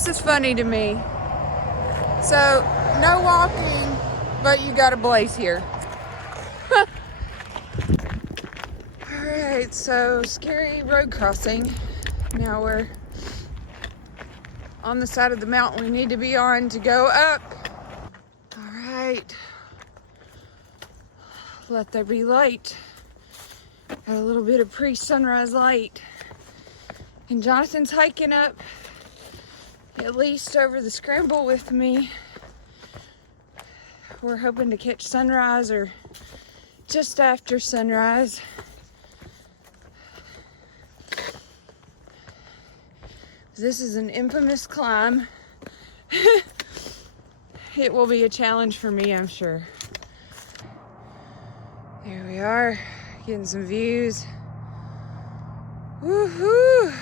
This is funny to me. So, no walking, but you got a blaze here. Alright, so scary road crossing. Now we're on the side of the mountain we need to be on to go up. Alright. Let there be light. Got a little bit of pre-sunrise light. And Jonathan's hiking up at least over the scramble with me. We're hoping to catch sunrise or just after sunrise. This is an infamous climb. It will be a challenge for me, I'm sure. There we are, getting some views. Woohoo!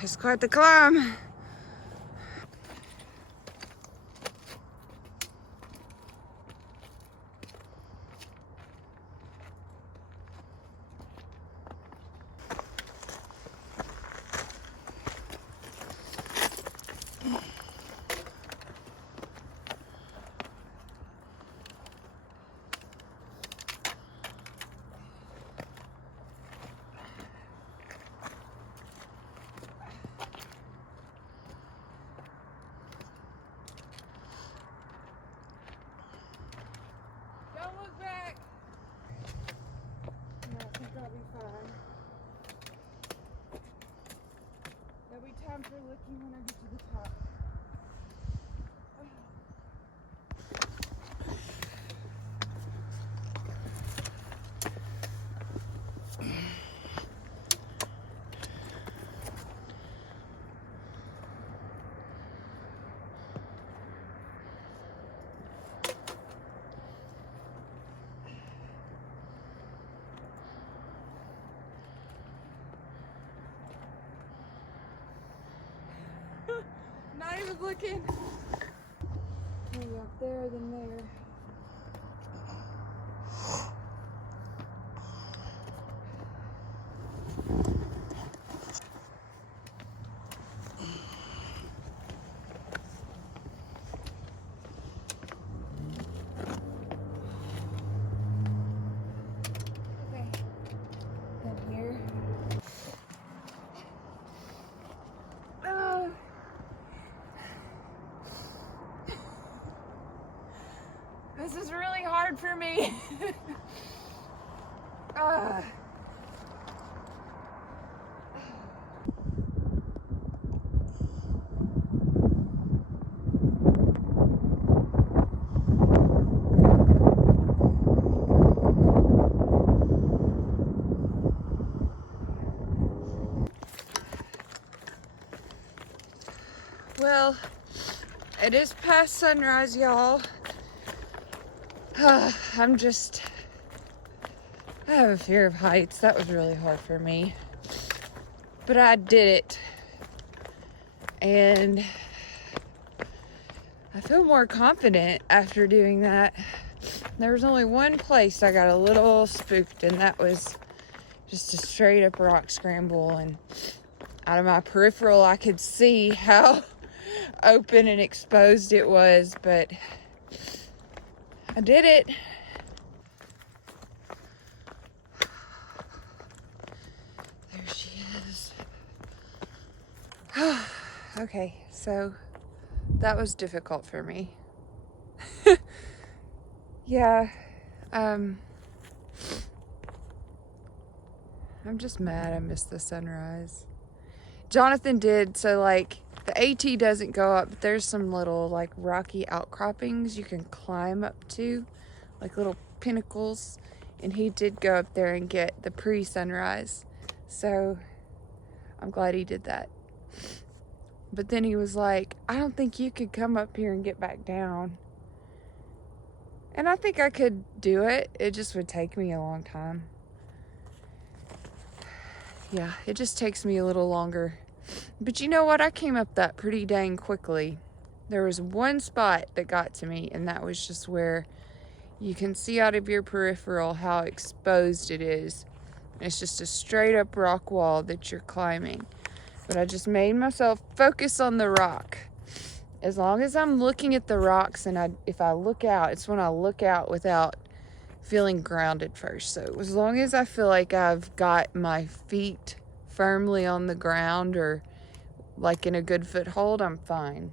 It's quite the climb. There'll be time for looking when I get to the top. Not even looking. Maybe up there than there. Okay. Then here. Oh. This is really hard for me. Well, it is past sunrise, y'all. I have a fear of heights. That was really hard for me. But I did it. And I feel more confident after doing that. There was only one place I got a little spooked, and that was just a straight up rock scramble. And out of my peripheral, I could see how open and exposed it was, but I did it. There she is. Okay, so that was difficult for me. Yeah, I'm just mad I missed the sunrise. Jonathan did, so like the AT doesn't go up, but there's some little like rocky outcroppings you can climb up to, like little pinnacles, and he did go up there and get the pre-sunrise, so I'm glad he did that. But then he was like, I don't think you could come up here and get back down. And I think I could do it. It just would take me a long time. Yeah, it just takes me a little longer. But you know what? I came up that pretty dang quickly. There was one spot that got to me, and that was just where you can see out of your peripheral how exposed it is. It's just a straight up rock wall that you're climbing. But I just made myself focus on the rock. As long as I'm looking at the rocks, and if I look out, it's when I look out without feeling grounded first. So as long as I feel like I've got my feet firmly on the ground or like in a good foothold, I'm fine.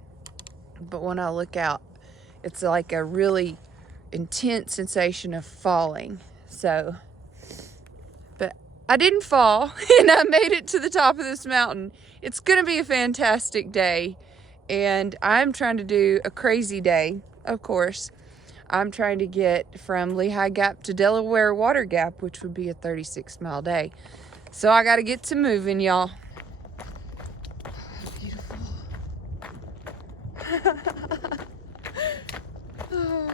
But when I look out, it's like a really intense sensation of falling. So, but I didn't fall and I made it to the top of this mountain. It's gonna be a fantastic day, and I'm trying to do a crazy day, of course. I'm trying to get from Lehigh Gap to Delaware Water Gap, which would be a 36-mile day. So I gotta get to moving, y'all. Beautiful. Oh.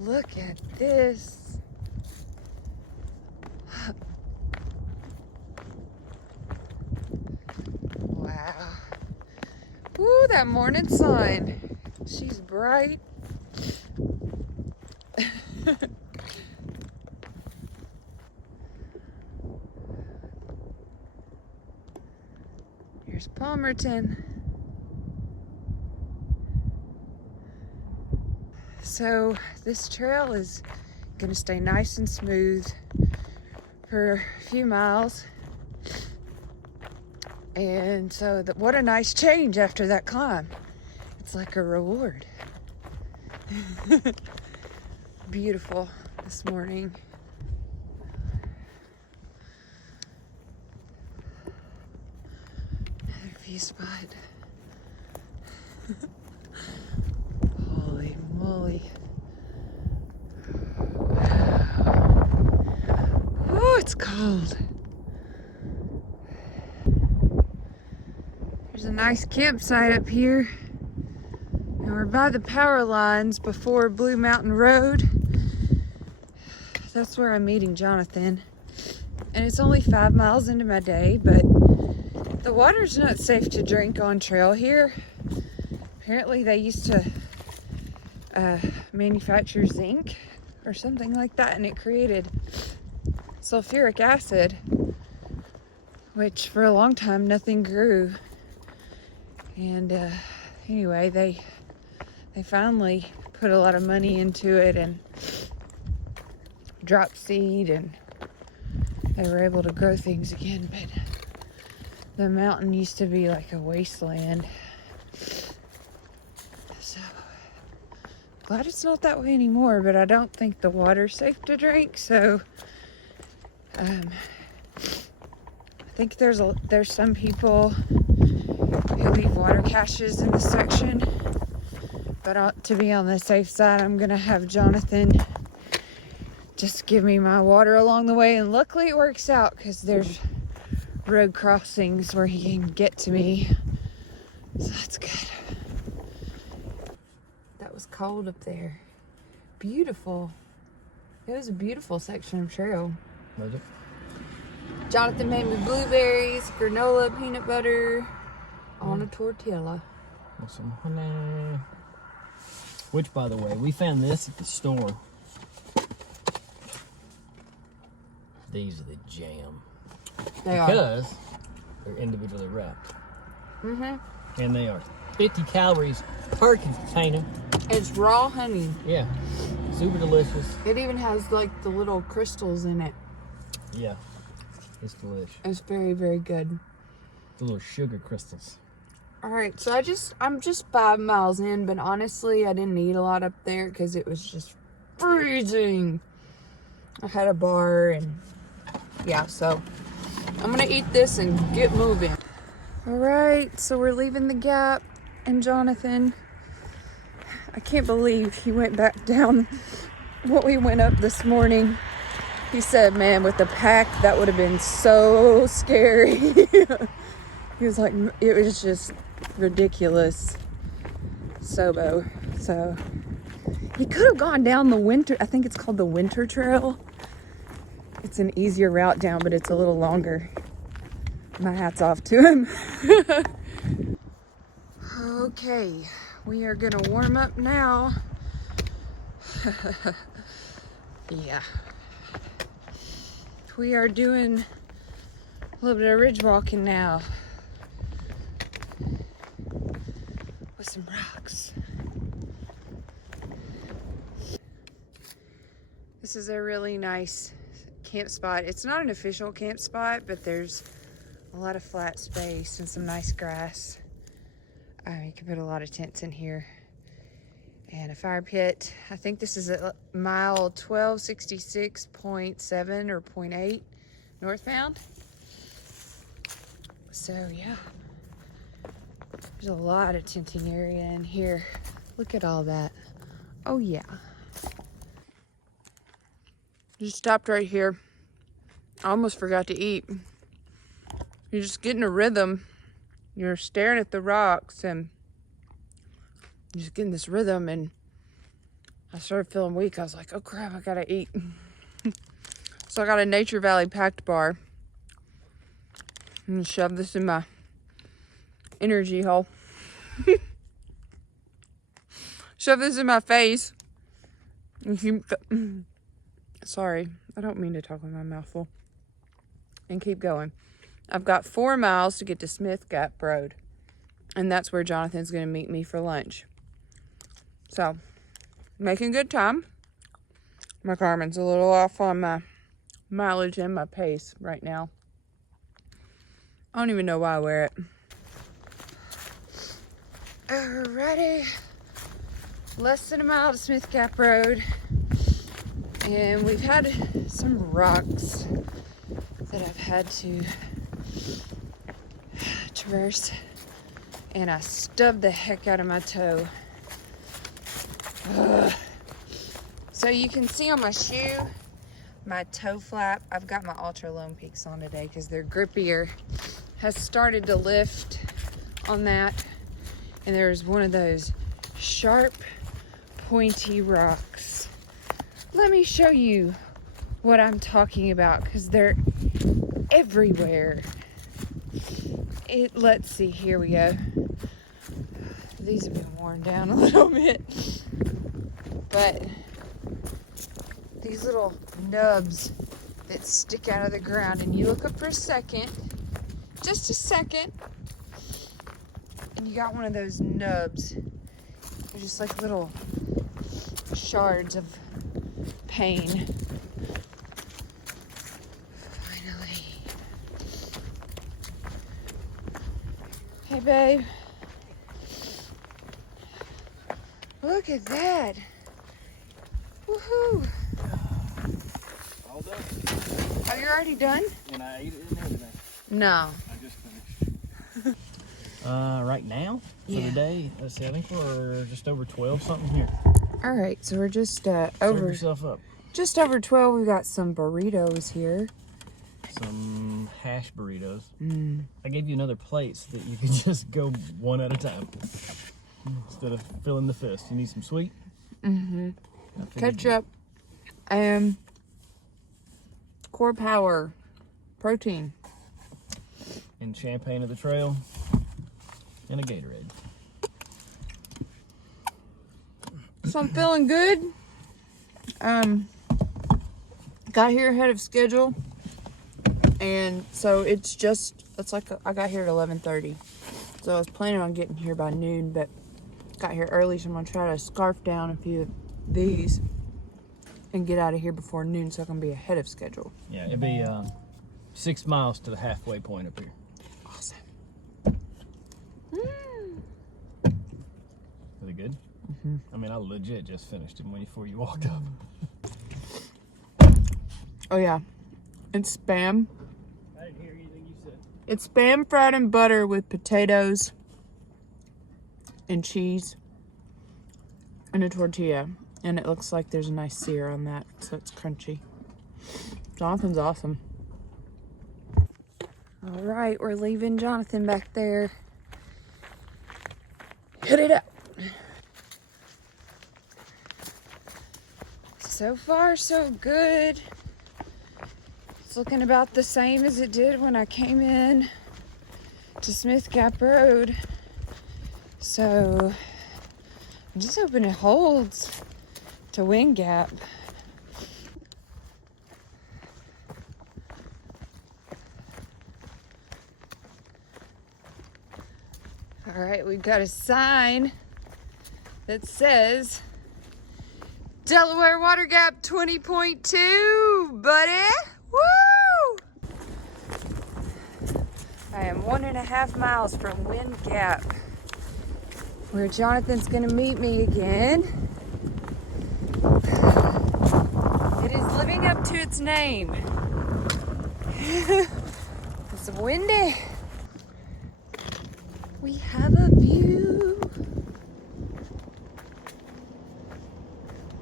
Look at this. Wow. Ooh, that morning sun. She's bright. Here's Palmerton. So this trail is gonna stay nice and smooth for a few miles. And so what a nice change after that climb. It's like a reward. Beautiful this morning. Another view spot. Holy moly. Wow. Oh, it's cold. There's a nice campsite up here. And we're by the power lines before Blue Mountain Road. That's where I'm meeting Jonathan. And it's only 5 miles into my day, but the water's not safe to drink on trail here. Apparently they used to manufacture zinc or something like that, and it created sulfuric acid, which for a long time nothing grew. And anyway, they finally put a lot of money into it and dropped seed, and they were able to grow things again. But the mountain used to be like a wasteland. So glad it's not that way anymore, but I don't think the water's safe to drink. So I think there's some people who leave water caches in this section, but to be on the safe side, I'm gonna have Jonathan just give me my water along the way, and luckily it works out because there's road crossings where he can get to me, so that's good. That was cold up there. Beautiful. It was a beautiful section of trail. Was it? Jonathan made me blueberries, granola, peanut butter on a tortilla. With some honey. Which, by the way, we found this at the store. These are the jam. Because they're individually wrapped. Mm-hmm. And they are 50 calories per container. It's raw honey. Yeah. Super delicious. It even has like the little crystals in it. Yeah. It's delicious. It's very, very good. The little sugar crystals. All right, so I'm just 5 miles in, but honestly, I didn't eat a lot up there because it was just freezing. I had a bar, and yeah, so I'm gonna eat this and get moving. All right, so we're leaving the Gap, and Jonathan, I can't believe he went back down what we went up this morning. He said, man, with the pack, that would have been so scary. He was like, it was just ridiculous. So he could have gone down the winter, I think it's called the Winter Trail. It's an easier route down, but it's a little longer. My hat's off to him. Okay, we are gonna warm up now. Yeah. we are doing a little bit of ridge walking now with some rocks. This is a really nice camp spot. It's not an official camp spot, but there's a lot of flat space and some nice grass. You can put a lot of tents in here. And a fire pit. I think this is at mile 1266.7 or 0.8 northbound. So yeah, there's a lot of tenting area in here. Look at all that. Oh yeah. Just stopped right here. I almost forgot to eat. You're just getting a rhythm. You're staring at the rocks and you're just getting this rhythm, and I started feeling weak. I was like, oh crap, I gotta eat. So I got a Nature Valley packed bar. I'm gonna shove this in my energy hole. Shove this in my face. And keep sorry, I don't mean to talk with my mouth full. And keep going. I've got 4 miles to get to Smith Gap Road. And that's where Jonathan's gonna meet me for lunch. So, making good time. My Garmin's a little off on my mileage and my pace right now. I don't even know why I wear it. Alrighty. Less than a mile to Smith Gap Road. And we've had some rocks that I've had to traverse. And I stubbed the heck out of my toe. Ugh. So you can see on my shoe, my toe flap, I've got my Ultra Lone Peaks on today because they're grippier, has started to lift on that. And there's one of those sharp, pointy rocks. Let me show you what I'm talking about because they're everywhere. Let's see, here we go. These have been worn down a little bit. But these little nubs that stick out of the ground, and you look up for a second, just a second, and you got one of those nubs. They're just like little shards of pain. Finally. Hey, babe. Look at that. Woohoo! All done. Are you already done? And I ate it and everything. No. I just finished. Right now, for Yeah. the day, let's see, I think we're just over 12 something here. All right, so we're just Serve over yourself up. just over 12. We got some burritos here. Some hash burritos. Mm. I gave you another plate so that you could just go one at a time. Instead of filling the fist. You need some sweet? Mm-hmm. Ketchup and Core Power protein. And champagne of the trail. And a Gatorade. So I'm feeling good. Got here ahead of schedule. And so it's like I got here at 11:30. So I was planning on getting here by noon, but got here early, so I'm gonna try to scarf down a few of these and get out of here before noon so I can be ahead of schedule. Yeah, it'd be 6 miles to the halfway point up here. Awesome. Is it good? Mm-hmm. I mean, I legit just finished it before you walked up. Oh yeah, it's Spam. I didn't hear anything you said. It's Spam fried in butter with potatoes and cheese and a tortilla. And it looks like there's a nice sear on that, so it's crunchy. Jonathan's awesome. All right, we're leaving Jonathan back there. Hit it up. So far, so good. It's looking about the same as it did when I came in to Smith Gap Road. So I'm just hoping it holds to Wind Gap. All right, we've got a sign that says Delaware water gap 20.2, buddy. Woo! I am 1.5 miles from Wind Gap, where Jonathan's gonna meet me again. It is living up to its name. It's windy. We have a view.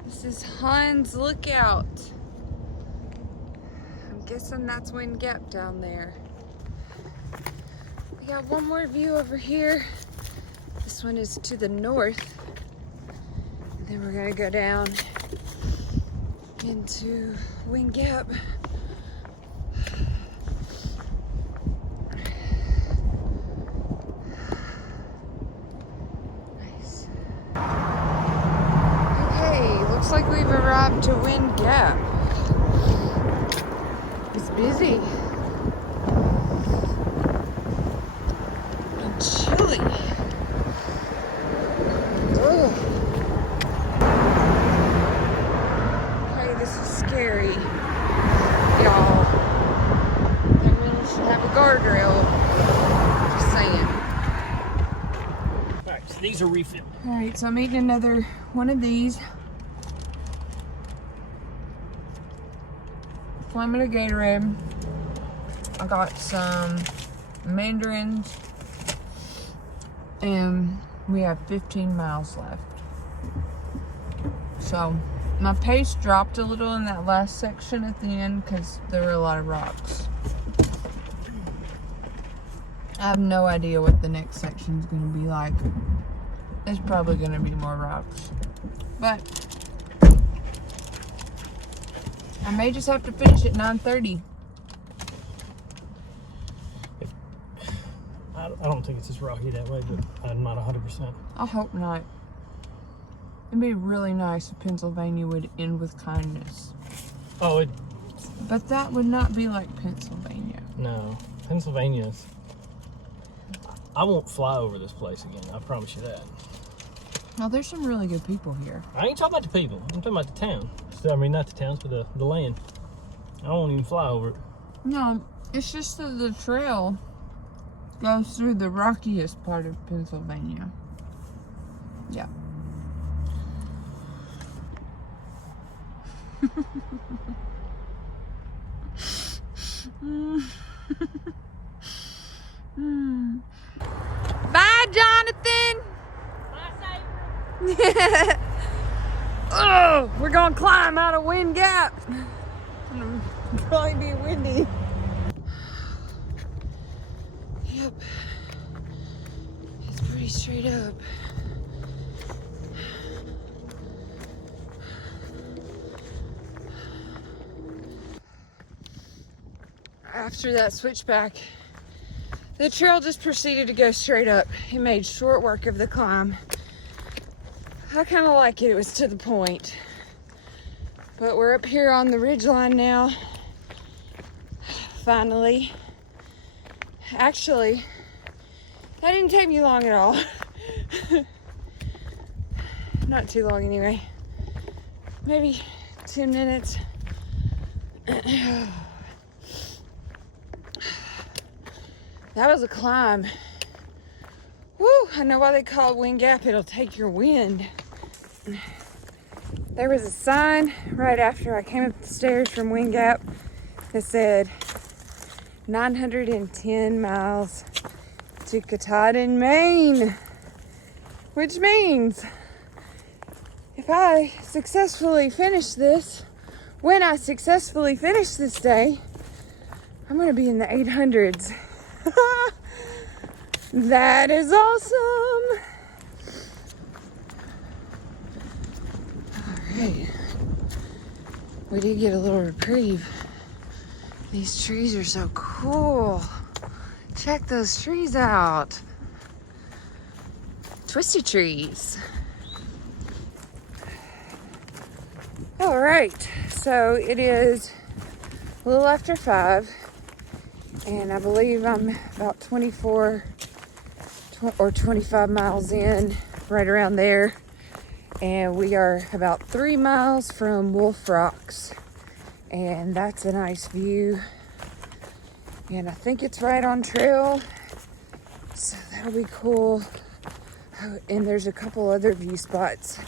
This is Hans Lookout. I'm guessing that's Wind Gap down there. We got one more view over here. This one is to the north. And then we're gonna go down into Wind Gap. Nice. Okay, looks like we've arrived to Wind Gap. It's busy. And chilly. Ugh. Okay, this is scary, y'all. They really should have a guardrail. Just saying. Alright, so these are refilled. Alright, so I'm eating another one of these. Limited Gatorade. I got some mandarins. And we have 15 miles left. So my pace dropped a little in that last section at the end because there were a lot of rocks. I have no idea what the next section is going to be like. There's probably going to be more rocks. But I may just have to finish at 9:30. I don't think it's as rocky that way, but I'm not 100%. I hope not. It'd be really nice if Pennsylvania would end with kindness. Oh, But that would not be like Pennsylvania. no. Pennsylvania's... I won't fly over this place again, I promise you that. Now, there's some really good people here. I ain't talking about the people, I'm talking about the town. So, I mean, not the towns, but the land. I won't even fly over it. No, it's just that the trail goes through the rockiest part of Pennsylvania. Yeah. Bye, Jonathan. Bye, oh, we're gonna climb out of Wind Gap. It'll probably be windy. Yep. It's pretty straight up. After that switchback, the trail just proceeded to go straight up. It made short work of the climb. I kind of like it. It was to the point. But we're up here on the ridgeline now. Finally. Actually, that didn't take me long at all. Not too long anyway. Maybe 10 minutes. That was a climb. Woo! I know why they call it Wind Gap. It'll take your wind. There was a sign right after I came up the stairs from Wind Gap that said 910 miles to Katahdin, Maine. Which means if I successfully finish this, when I successfully finish this day, I'm gonna be in the 800s. That is awesome. All right. We did get a little reprieve. These trees are so cool. Check those trees out. Twisty trees. All right, so it is a little after 5, and I believe I'm about 24 or 25 miles in, right around there. And we are about 3 miles from Wolf Rocks. And that's a nice view. And I think it's right on trail. So that'll be cool. Oh, and there's a couple other view spots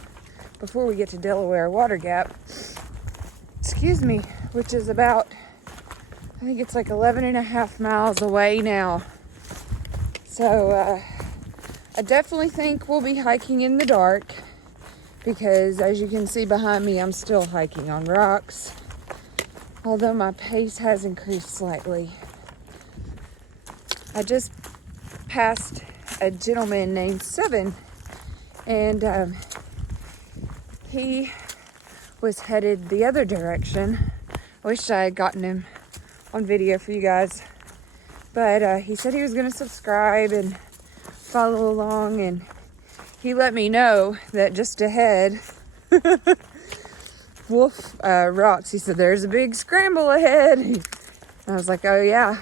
before we get to Delaware Water Gap. Excuse me, which is about, I think it's like 11.5 miles away now. So I definitely think we'll be hiking in the dark because as you can see behind me, I'm still hiking on rocks. Although my pace has increased slightly. I just passed a gentleman named Seven, and he was headed the other direction. I wish I had gotten him on video for you guys, but he said he was going to subscribe and follow along, and he let me know that just ahead Wolf Rocks, he said there's a big scramble ahead. And I was like, oh yeah.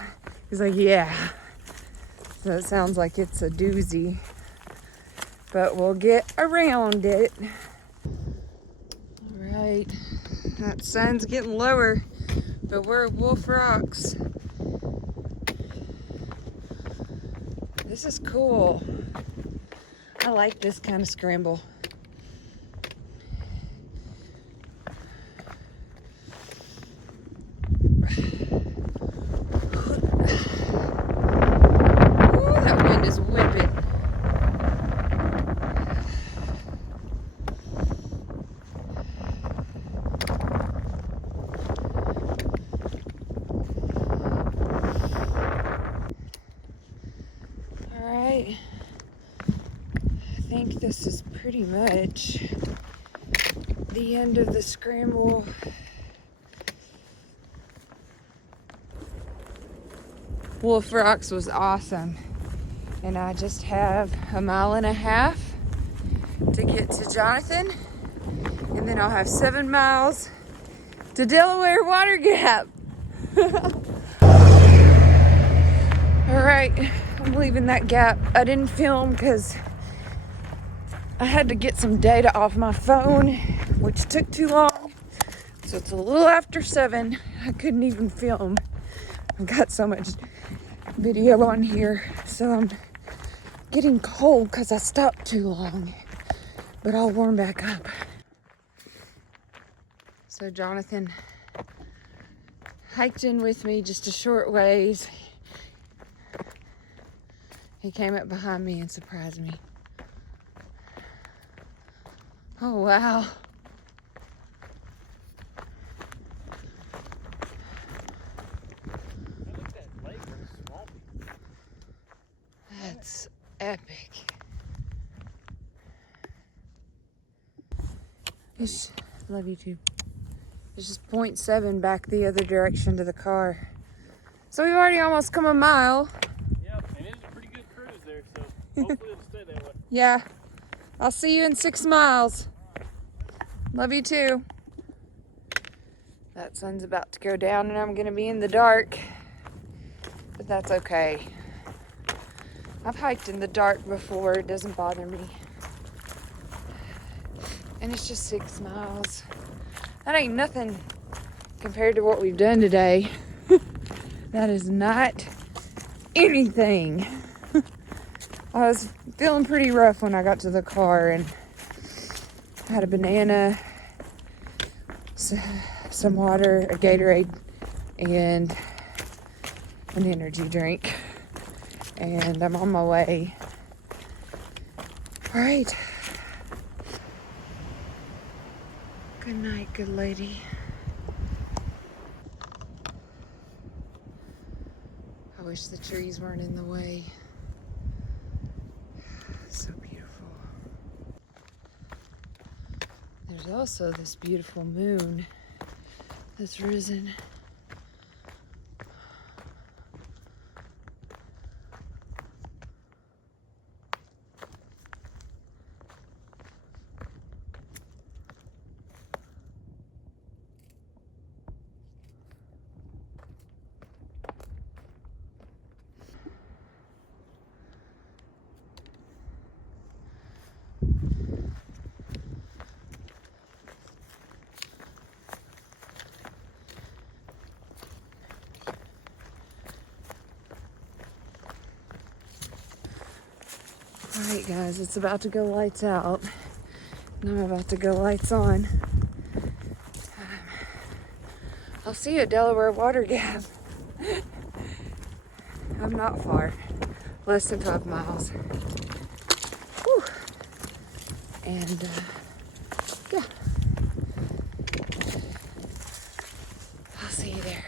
He's like, yeah. So it sounds like it's a doozy, but we'll get around it. All right, that sun's getting lower, but we're at Wolf Rocks. This is cool. I like this kind of scramble. I think this is pretty much the end of the scramble. Wolf Rocks was awesome, and I just have 1.5 miles to get to Jonathan, and then I'll have 7 miles to Delaware Water Gap. All right, I'm leaving that gap. I didn't film because I had to get some data off my phone, which took too long. So it's a little after 7. I couldn't even film. I've got so much video on here. So I'm getting cold because I stopped too long. But I'll warm back up. So Jonathan hiked in with me just a short ways. He came up behind me and surprised me. Oh, wow. That's epic. Love you too. It's just 0.7 back the other direction to the car. So we've already almost come 1 mile. Yep, and it's a pretty good cruise there, so hopefully it'll stay that way. Yeah. I'll see you in 6 miles. Love you too. That sun's about to go down and I'm gonna be in the dark. But that's okay. I've hiked in the dark before, it doesn't bother me. And it's just 6 miles. That ain't nothing compared to what we've done today. That is not anything. I was feeling pretty rough when I got to the car and had a banana, some water, a Gatorade, and an energy drink. And I'm on my way. All right. Good night, good lady. I wish the trees weren't in the way. So beautiful. There's also this beautiful moon that's risen. Alright guys, it's about to go lights out. And I'm about to go lights on. I'll see you at Delaware Water Gap. I'm not far. Less than 12 miles. Whew. And yeah. I'll see you there.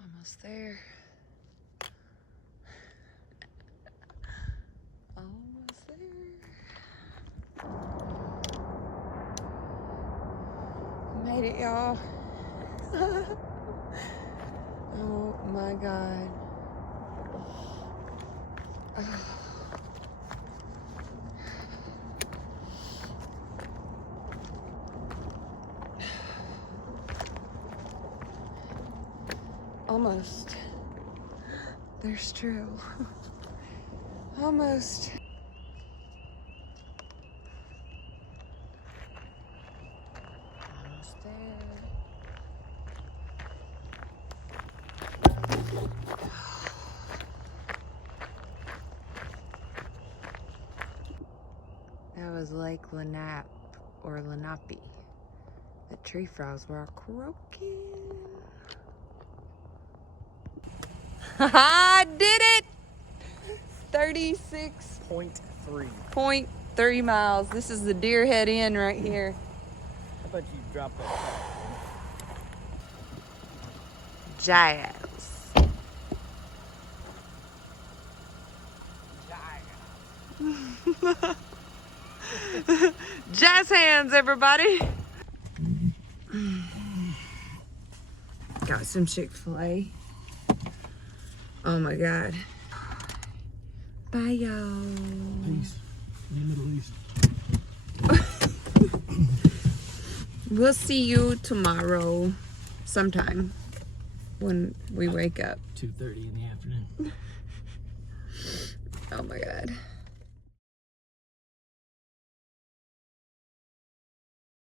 Almost there. Almost there. Made it, y'all. Oh my God. Almost. There's true. Almost. Almost there. That was Lake Lenape or Lenape. The tree frogs were croaking. I did it! 36.3 miles. This is the Deer Head Inn right here. How about you drop that top? Jazz. Jazz hands, everybody. Got some Chick-fil-A. Oh my God. Bye, y'all. Peace in the Middle East. We'll see you tomorrow sometime when we wake up. 2:30 in the afternoon. Oh my God.